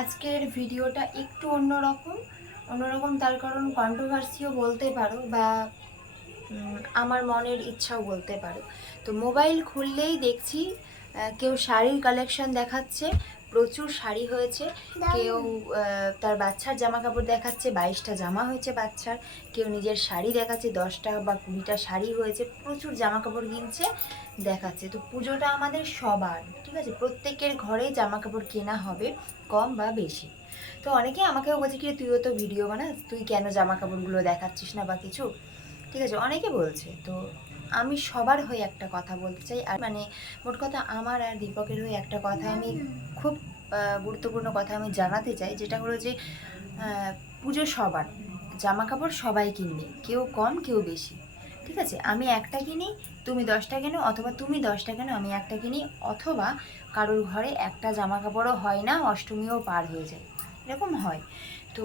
আজকের ভিডিওটা একটু অন্যরকম তার কারণ কন্ট্রোভার্সিও বলতে পারো বা আমার মনের ইচ্ছাও বলতে পারো। তো মোবাইল খুললেই দেখছি কেউ শাড়ির কালেকশন দেখাচ্ছে, প্রচুর শাড়ি হয়েছে। কেউ তার বাচ্চার জামা কাপড় দেখাচ্ছে, 22টা জামা হয়েছে বাচ্চার। কেউ নিজের শাড়ি দেখাচ্ছে, 10টা বা 20টা শাড়ি হয়েছে, প্রচুর জামা কাপড় কিনছে, দেখাচ্ছে। তো পুজোটা আমাদের সবার, ঠিক আছে, প্রত্যেকের ঘরেই জামা কাপড় কেনা হবে, কম বা বেশি। তো অনেকে আমাকেও বলছে কি তুইও তো ভিডিও বানাস, তুই কেন জামা কাপড়গুলো দেখাচ্ছিস না বা কিছু, ঠিক আছে, অনেকে বলছে। তো আমি সবার হয়ে একটা কথা বলতে চাই, আর মানে মোট কথা আমার আর দীপকের হয়ে একটা কথা আমি খুব গুরুত্বপূর্ণ কথা আমি জানাতে চাই, যেটা হলো যে পুজো সবার, জামা কাপড় সবাই কিনবে, কেউ কম কেউ বেশি, ঠিক আছে। আমি একটা কিনি, তুমি 10টা কেনো, অথবা তুমি 10টা কেনো, আমি একটা কিনি, অথবা কারোর ঘরে একটা জামা কাপড়ও হয় না, অষ্টমীও পার হয়ে যায়, এরকম হয়। তো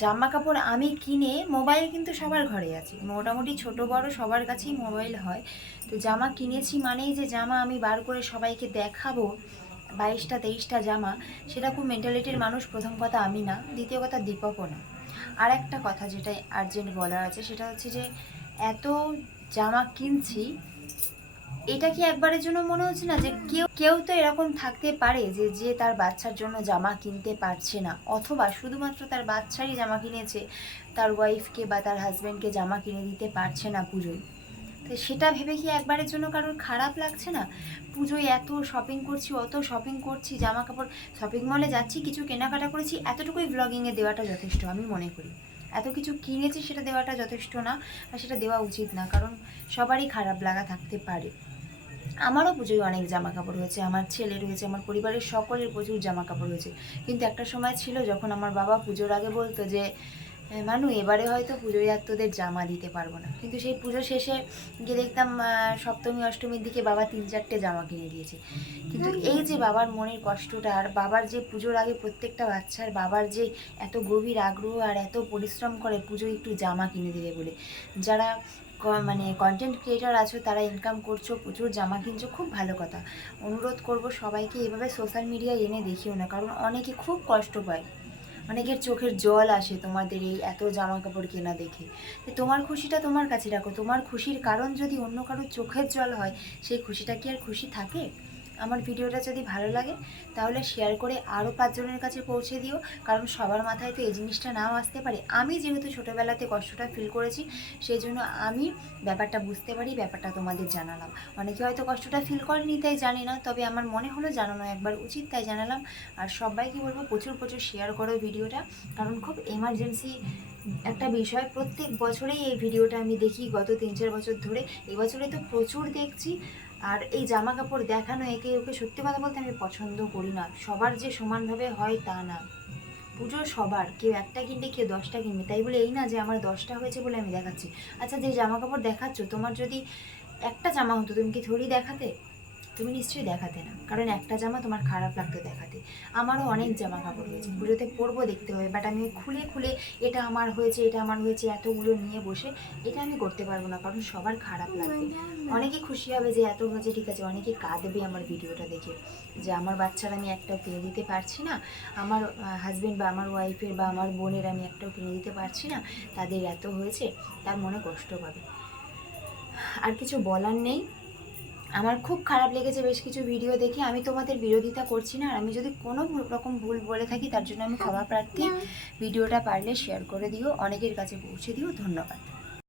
জামা কাপড় আমি কিনে, মোবাইল কিন্তু সবার ঘরে আছে, মোটামুটি ছোট বড় সবার কাছেই মোবাইল হয়। তো জামা কিনেছি মানেই যে জামা আমি বার করে সবাইকে দেখাবো, 22টা 23টা জামা, সেরকম মেন্টালিটির মানুষ প্রথম কথা আমি না, দ্বিতীয় কথা দীপকও না। আর একটা কথা যেটা আর্জেন্ট বলার আছে, সেটা হচ্ছে যে এত জামা কিনছি, এটা কি একবারের জন্য মনে হচ্ছে না যে কেউ কেউ তো এরকম থাকতে পারে যে যে তার বাচ্চার জন্য জামা কিনতে পারছে না, অথবা শুধুমাত্র তার বাচ্চারই জামা কিনেছে, তার ওয়াইফকে বা তার হাজব্যান্ডকে জামা কিনে দিতে পারছে না পুজোয়। তো সেটা ভেবে কি একবারের জন্য কারোর খারাপ লাগছে না? পুজোয় এত শপিং করছি, অত শপিং করছি, জামা কাপড়, শপিং মলে যাচ্ছি, কিছু কেনাকাটা করেছি, এতটুকুই ব্লগিংয়ে দেওয়াটা যথেষ্ট আমি মনে করি। এত কিছু কিনেছি সেটা দেওয়াটা যথেষ্ট না, আর সেটা দেওয়া উচিত না, কারণ সবারই খারাপ লাগা থাকতে পারে। আমারও পুজোয় অনেক জামা কাপড় হয়েছে, আমার ছেলের হয়েছে, আমার পরিবারের সকলের প্রচুর জামা কাপড় হয়েছে। কিন্তু একটা সময় ছিল যখন আমার বাবা পুজোর আগে বলতো যে মানু এবারে হয়তো পুজোয় আর তোদের জামা দিতে পারবো না, কিন্তু সেই পুজো শেষে গিয়ে দেখতাম সপ্তমী অষ্টমীর দিকে বাবা 3-4টে জামা কিনে দিয়েছে। কিন্তু এই যে বাবার মনের কষ্টটা, আর বাবার যে পুজোর আগে প্রত্যেকটা বাচ্চার বাবার যে এত গভীর আগ্রহ আর এত পরিশ্রম করে পুজোয় একটু জামা কিনে দেবে বলে, যারা মানে কন্টেন্ট ক্রিয়েটার আছো, তারা ইনকাম করছো, প্রচুর জামা কিনছো, খুব ভালো কথা। অনুরোধ করব সবাইকে এভাবে সোশ্যাল মিডিয়ায় এনে দেখিও না, কারণ অনেকে খুব কষ্ট পায়, অনেকের চোখের জল আসে তোমাদের এই এত জামা কাপড় কেনা দেখে। তোমার খুশিটা তোমার কাছে রাখো, তোমার খুশির কারণ যদি অন্য কারোর চোখের জল হয়, সেই খুশিটা কি আর খুশি থাকে? আমার ভিডিওটা যদি ভালো লাগে তাহলে শেয়ার করে আরও 5 জনের কাছে পৌঁছে দিও, কারণ সবার মাথায় তো এই জিনিসটা নাও আসতে পারে। আমি যেহেতু ছোটোবেলাতে কষ্টটা ফিল করেছি, সেই জন্য আমি ব্যাপারটা বুঝতে পারি, ব্যাপারটা তোমাদের জানালাম। অনেকে হয়তো কষ্টটা ফিল করেনি তাই জানি না, তবে আমার মনে হলো জানানো একবার উচিত, তাই জানালাম। আর সবাইকে বলবো প্রচুর প্রচুর শেয়ার করো ভিডিওটা, কারণ খুব এমার্জেন্সি একটা বিষয়। প্রত্যেক বছরেই এই ভিডিওটা আমি দেখি, গত 3-4 বছর ধরে, এবছরে তো প্রচুর দেখছি। আর এই জামা কাপড় দেখানো একে ওকে, সত্যি কথা বলতে আমি পছন্দ করি না, সবার যে সমানভাবে হয় তা না। পুজো সবার, কেউ একটা কিনবে কেউ 10টা কিনবে, তাই বলে এই না যে আমার 10টা হয়েছে বলে আমি দেখাচ্ছি। আচ্ছা, যে জামা কাপড় দেখাচ্ছ, তোমার যদি একটা জামা হতো তুমি কি থোড়ি দেখাতে? তুমি নিশ্চয়ই দেখাতে না, কারণ একটা জামা তোমার খারাপ লাগতো দেখাতে। আমারও অনেক জামা কাপড় হয়েছে, পুজোতে পরবো দেখতে হবে, বাট আমি খুলে খুলে এটা আমার হয়েছে এটা আমার হয়েছে এতগুলো নিয়ে বসে এটা আমি করতে পারবো না, কারণ সবার খারাপ লাগবে। অনেকে খুশি হবে যে এত হয়েছে, ঠিক আছে, অনেকে কাঁদবে আমার ভিডিওটা দেখে, যে আমার বাচ্চার আমি একটাও কিনে দিতে পারছি না, আমার হাজব্যান্ড বা আমার ওয়াইফের বা আমার বোনের আমি একটাও কিনে দিতে পারছি না, তাদের এত হয়েছে, তার মনে কষ্ট পাবে। আর কিছু বলার নেই। আমার খুব খারাপ লেগেছে বেশ কিছু ভিডিও দেখে, আমি তোমাদের বিরোধিতা করছি না, আর আমি যদি কোনো রকম ভুল বলে থাকি তার জন্য আমি ক্ষমা প্রার্থী। ভিডিওটা পারলে শেয়ার করে দিও, অনেকের কাছে পৌঁছে দিও। ধন্যবাদ।